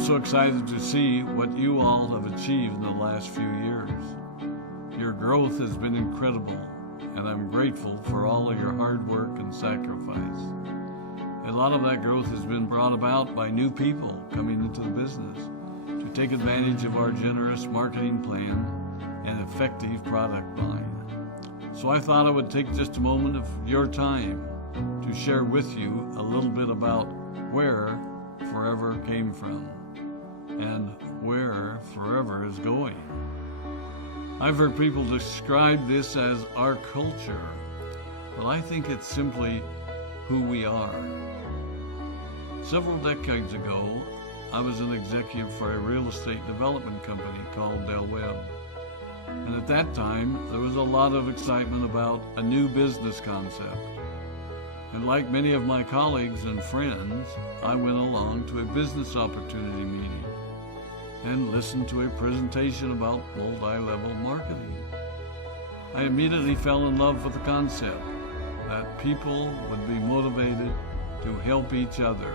so excited to see what you all have achieved in the last few years. Your growth has been incredible, and I'm grateful for all of your hard work and sacrifice. A lot of that growth has been brought about by new people coming into the business to take advantage of our generous marketing plan and effective product line. So I thought I would take just a moment of your time to share with you a little bit about where Forever came from and where Forever is going. I've heard people describe this as our culture, but I think it's simply who we are. Several decades ago, I was an executive for a real estate development company called Del Webb. And at that time, there was a lot of excitement about a new business concept. And like many of my colleagues and friends, I went along to a business opportunity meeting and listened to a presentation about multi-level marketing. I immediately fell in love with the concept that people would be motivated to help each other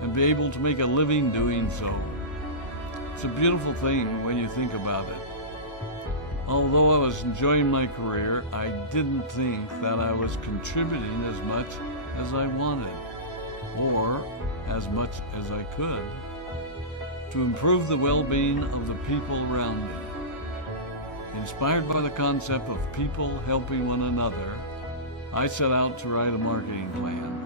and be able to make a living doing so. It's a beautiful thing when you think about it. Although I was enjoying my career, I didn't think that I was contributing as much as I wanted, or as much as I could, to improve the well-being of the people around me. Inspired by the concept of people helping one another, I set out to write a marketing plan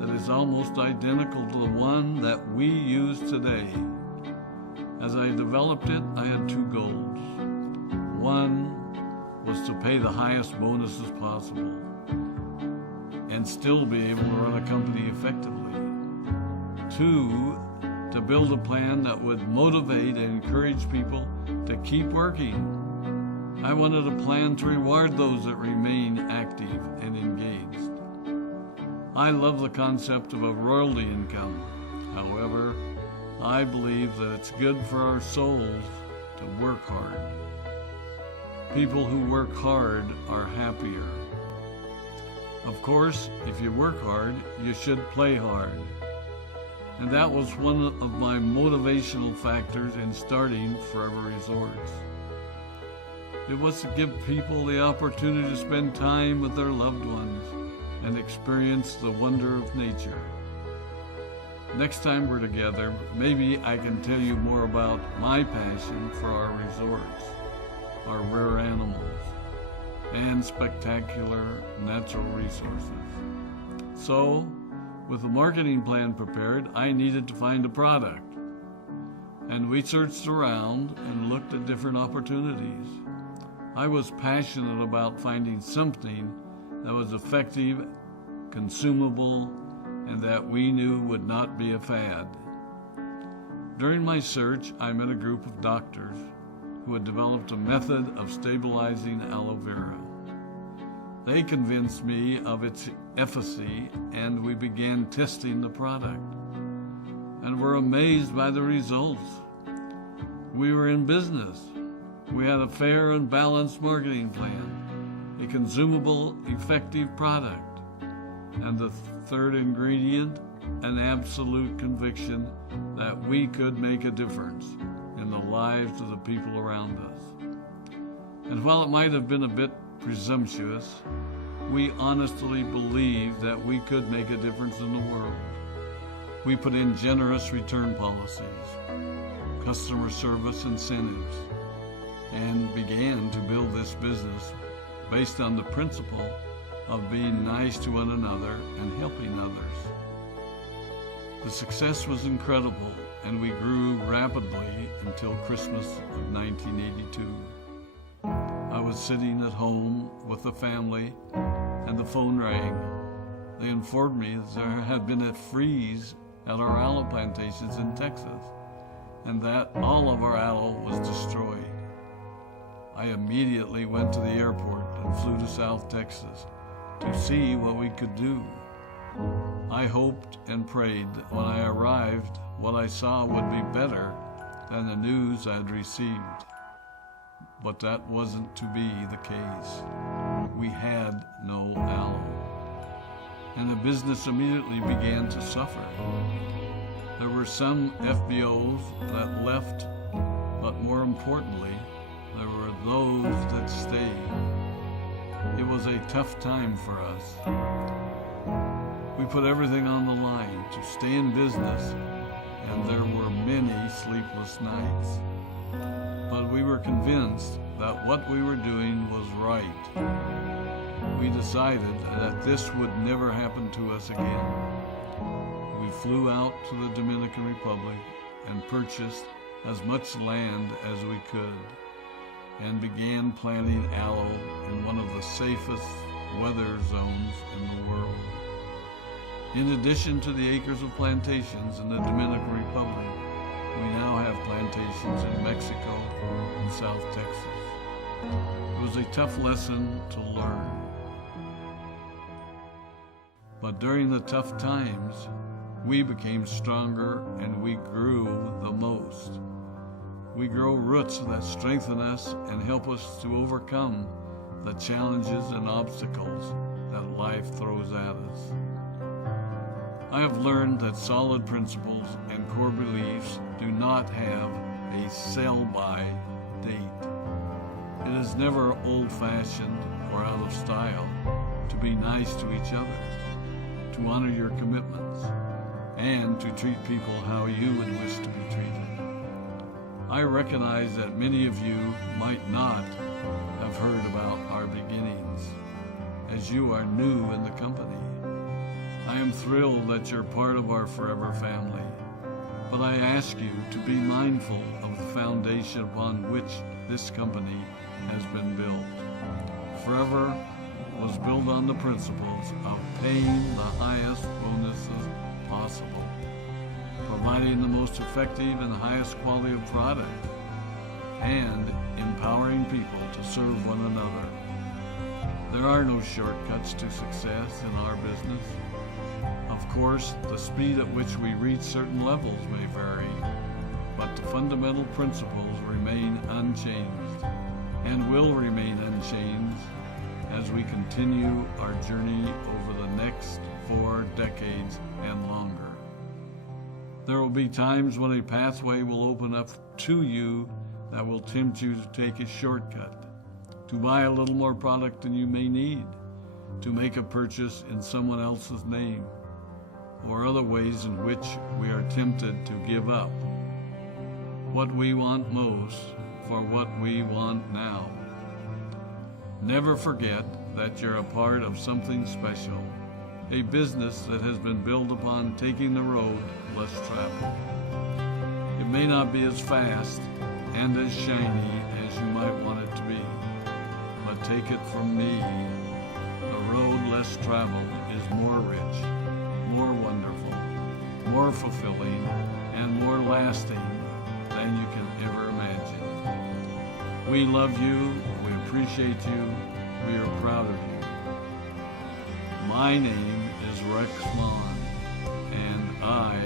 that is almost identical to the one that we use today. As I developed it, I had two goals. One was to pay the highest bonuses possible and still be able to run a company effectively. Two, to build a plan that would motivate and encourage people to keep working. I wanted a plan to reward those that remain active and engaged. I love the concept of a royalty income. However, I believe that it's good for our souls to work hard. People who work hard are happier. Of course, if you work hard, you should play hard. And that was one of my motivational factors in starting Forever Resorts. It was to give people the opportunity to spend time with their loved ones and experience the wonder of nature. Next time we're together, maybe I can tell you more about my passion for our resorts, our rare animals, and spectacular natural resources. So, with the marketing plan prepared, I needed to find a product. And we searched around and looked at different opportunities. I was passionate about finding something that was effective, consumable, and that we knew would not be a fad. During my search, I met a group of doctors who had developed a method of stabilizing aloe vera. They convinced me of its efficacy, and we began testing the product, and were amazed by the results. We were in business. We had a fair and balanced marketing plan, a consumable, effective product, and the third ingredient, an absolute conviction that we could make a difference in the lives of the people around us. And while it might have been a bit presumptuous, we honestly believed that we could make a difference in the world. We put in generous return policies, customer service incentives, and began to build this business based on the principle of being nice to one another and helping others. The success was incredible, and we grew rapidly until Christmas of 1982. I was sitting at home with the family, and the phone rang. They informed me that there had been a freeze at our aloe plantations in Texas, and that all of our aloe was destroyed. I immediately went to the airport and flew to South Texas to see what we could do. I hoped and prayed that when I arrived, what I saw would be better than the news I had received. But that wasn't to be the case. We had no aloe, and the business immediately began to suffer. There were some FBOs that left, but more importantly, there were those that stayed. It was a tough time for us. We put everything on the line to stay in business, and there were many sleepless nights. But we were convinced that what we were doing was right. We decided that this would never happen to us again. We flew out to the Dominican Republic and purchased as much land as we could, and began planting aloe in one of the safest weather zones in the world. In addition to the acres of plantations in the Dominican Republic, we now have plantations in Mexico and South Texas. It was a tough lesson to learn. But during the tough times, we became stronger and we grew the most. We grow roots that strengthen us and help us to overcome the challenges and obstacles that life throws at us. I have learned that solid principles and core beliefs do not have a sell-by date. It is never old-fashioned or out of style to be nice to each other, to honor your commitments, and to treat people how you would wish to be treated. I recognize that many of you might not have heard about our beginnings, as you are new in the company. I am thrilled that you're part of our forever family, but I ask you to be mindful of the foundation upon which this company has been built. Forever was built on the principles of paying the highest bonuses possible, providing the most effective and highest quality of product, and empowering people to serve one another. There are no shortcuts to success in our business. Of course, the speed at which we reach certain levels may vary, but the fundamental principles remain unchanged and will remain unchanged as we continue our journey over the next 4 decades and longer. There will be times when a pathway will open up to you that will tempt you to take a shortcut, to buy a little more product than you may need, to make a purchase in someone else's name, or other ways in which we are tempted to give up what we want most for what we want now. Never forget that you're a part of something special, a business that has been built upon taking the road less traveled. It may not be as fast and as shiny as you might want it to be, but take it from me, the road less traveled is more rich, more wonderful, more fulfilling, and more lasting than you can ever imagine. We love you, we appreciate you, we are proud of you. My name is Rex Maughan, and I